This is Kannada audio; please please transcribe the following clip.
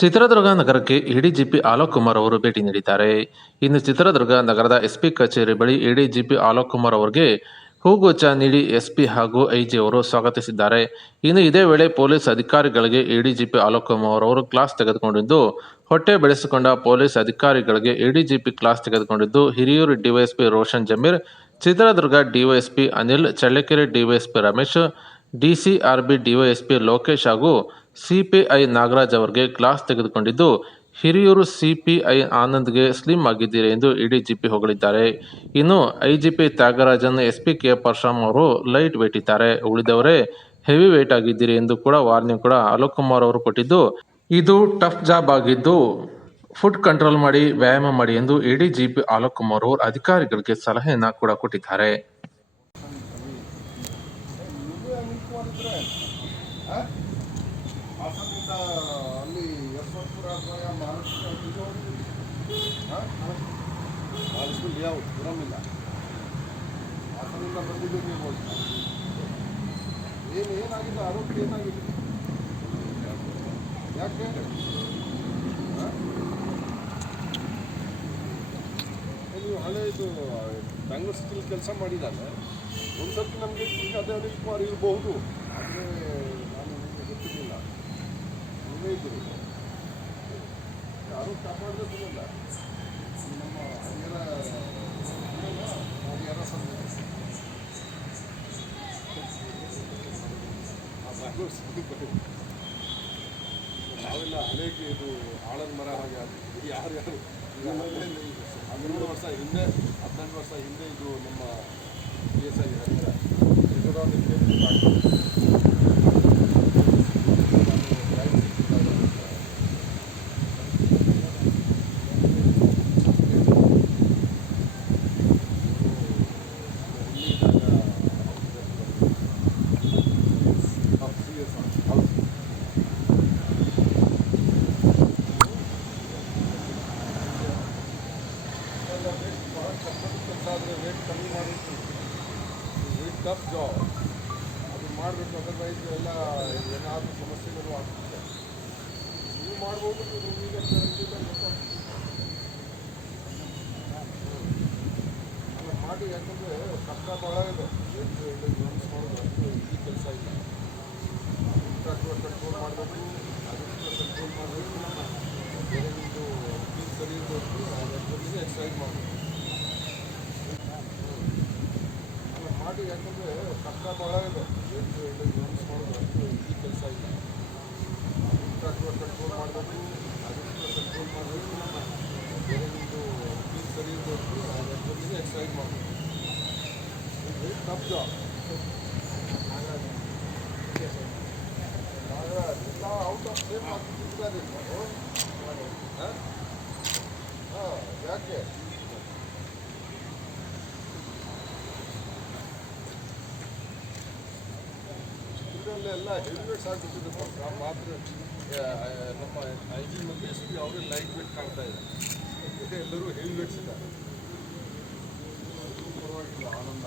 ಚಿತ್ರದುರ್ಗ ನಗರಕ್ಕೆ ಎಡಿಜಿಪಿ ಅಲೋಕ್ ಕುಮಾರ್ ಅವರು ಭೇಟಿ ನೀಡಿದ್ದಾರೆ. ಇನ್ನು ಚಿತ್ರದುರ್ಗ ನಗರದ ಎಸ್ಪಿ ಕಚೇರಿ ಬಳಿ ಎಡಿಜಿಪಿ ಅಲೋಕ್ ಕುಮಾರ್ ಅವರಿಗೆ ಹೂಗುಚ್ಛ ನೀಡಿ ಎಸ್ಪಿ ಹಾಗೂ ಐಜಿ ಅವರು ಸ್ವಾಗತಿಸಿದ್ದಾರೆ. ಇನ್ನು ಇದೇ ವೇಳೆ ಪೊಲೀಸ್ ಅಧಿಕಾರಿಗಳಿಗೆ ಎಡಿಜಿಪಿ ಅಲೋಕ್ ಕುಮಾರ್ ಅವರು ಕ್ಲಾಸ್ ತೆಗೆದುಕೊಂಡಿದ್ದು, ಹೊಟ್ಟೆ ಬೆಳೆಸಿಕೊಂಡ ಪೊಲೀಸ್ ಅಧಿಕಾರಿಗಳಿಗೆ ಎಡಿಜಿಪಿ ಕ್ಲಾಸ್ ತೆಗೆದುಕೊಂಡಿದ್ದು, Hiriyur DySP Roshan Zameer, Chitradurga DySP Anil, Challakere DySP Ramesh, DCRB DySP Lokesh ಹಾಗೂ ಸಿಪಿಐ ನಾಗರಾಜ್ ಅವರಿಗೆ ಕ್ಲಾಸ್ ತೆಗೆದುಕೊಂಡಿದ್ದು, ಹಿರಿಯೂರು ಸಿಪಿಐ ಆನಂದ್ಗೆ ಸ್ಲಿಮ್ ಆಗಿದ್ದೀರಿ ಎಂದು ಎಡಿಜಿಪಿ ಹೊಗಳಿದ್ದಾರೆ. ಇನ್ನು IGP Thyagarajan, SP K Parashuram ಅವರು ಲೈಟ್ ವೇಟ್ ಇದ್ದಾರೆ, ಉಳಿದವರೇ ಹೆವಿ ವೇಟ್ ಆಗಿದ್ದೀರಿ ಎಂದು ಕೂಡ ವಾರ್ನಿಂಗ್ ಕೂಡ ಅಲೋಕ್ ಕುಮಾರ್ ಅವರು ಕೊಟ್ಟಿದ್ದು, ಇದು ಟಫ್ ಜಾಬ್ ಆಗಿದ್ದು ಫುಡ್ ಕಂಟ್ರೋಲ್ ಮಾಡಿ, ವ್ಯಾಯಾಮ ಮಾಡಿ ಎಂದು ಎಡಿಜಿಪಿ ಅಲೋಕ್ ಕುಮಾರ್ ಅವರು ಅಧಿಕಾರಿಗಳಿಗೆ ಸಲಹೆಯನ್ನ ಕೂಡ ಕೊಟ್ಟಿದ್ದಾರೆ. ಹಾಸನದಿಂದ ಅಲ್ಲಿ ಯಶವಂತಪುರ ಅಥವಾ ಮಹಾಲಕ್ಷ್ಮಿ ಲೇಔಟ್ ಇರಮಿಲ್ಲ. ಹಾಸನದಿಂದ ಬಂದಿದ್ದು ನೀವು ಏನಾಗಿದೆ, ಆರೋಗ್ಯ ಏನಾಗಿದೆ, ಯಾಕೆ ನೀವು ಹಳೆಯದು ಬೆಂಗಳೂರು ಸಿಟಿಲಿ ಕೆಲಸ ಮಾಡಿದ್ದಾರೆ. ಒಂದ್ಸರ್ತಿ ನಮಗೆ ಈಗ ಅದೇ ಕುಮಾರ್ ಇರಬಹುದು, ಆದರೆ ನಾನು ನಿಮಗೆ ಗೊತ್ತಿರಲಿಲ್ಲ. ನೀವೇ ಇದ್ದೀರಿ, ಯಾರೂ ಕಾಪಾಡಬೇಕಿಲ್ಲ. ನಮ್ಮ ಹರಿಹರ ಬೆಂಗಳೂರು ಸಿಟಿ ನಾವೆಲ್ಲ ಹಳೆಗೆ ಇದು ಆಳದ ಮರ ಹಾಗೆ ಇದು ಯಾರು 18 ವರ್ಷ ಹಿಂದೆ ಇದು ನಮ್ಮ PSI ಆಗಿದ್ದಾರೆ. ವೇಟ್ ಕಮ್ಮಿ ಮಾಡಿ, ವೇಟ್ ಟಫ್ ಜಾಬ್ ಅದು ಮಾಡಬೇಕು. ಅದರ್ವೈಸ್ ಎಲ್ಲ ಏನಾದರೂ ಸಮಸ್ಯೆಗಳು ಆಗ್ತದೆ. ನೀವು ಮಾಡ್ಬೋದು, ಈಗ ಮಾಡಿ, ಯಾಕಂದರೆ ಕಷ್ಟ ಭಾಳ ಇದೆ. ವೇಟ್ ಯೂಸ್ ಮಾಡೋದು ಅಷ್ಟು ಈ ಕೆಲಸ ಇಲ್ಲ. ಕಂಟ್ರೋಲ್ ಮಾಡಬೇಕು, ಅದಕ್ಕೆ ಕಂಟ್ರೋಲ್ ಮಾಡಬೇಕು. ಬೇರೆ ನಿಮ್ಮದು ಸರಿ ಇರಬೇಕು, ಅದ್ರ ಜೊತೆಗೆ ಎಕ್ಸಸೈಸ್ ಮಾಡಬೇಕು ಮಾಡಿ. ಯಾಕಂದರೆ ಕಷ್ಟ ಭಾಳ ಇದೆ. ವೇಟ್ ಯೂಸ್ ಮಾಡೋದು ಅಷ್ಟು ಈ ಕೆಲಸ ಇಲ್ಲ. ಕಂಟ್ರೋಲ್ ಮಾಡಬೇಕು, ಅದಕ್ಕೆ ಕಂಟ್ರೋಲ್ ಮಾಡಬೇಕು. ಬೇರೆ ನಿಮ್ಮದು ಸರಿ ಇರಬೇಕು, ಅದ್ರ ಜೊತೆಗೆ ಎಕ್ಸಸೈಸ್ ಮಾಡಬೇಕು. Very tough job. ಎಲ್ಲ ಔಟ್ ಆಫ್ ಸೇಫ್ ಆಗ್ತಿದ್ದಾರೆ. ಯಾಕೆ ಎಲ್ಲ ಹೆಲ್ಮೆಟ್ಸ್ ಆಗಿಬಿಟ್ಟಿದೆ. ಮಾತ್ರ ನಮ್ಮ IG ಮತ್ತು SP ಅವರೇ ಲೈಟ್ ವೇಟ್ ಕಾಣ್ತಾ ಇದೆ. ಎಲ್ಲರೂ ಹೆಲ್ಮೆಟ್ಸ್ ಇದ್ದಾರೆ. ಪರವಾಗಿಲ್ಲ, ಆನಂದ.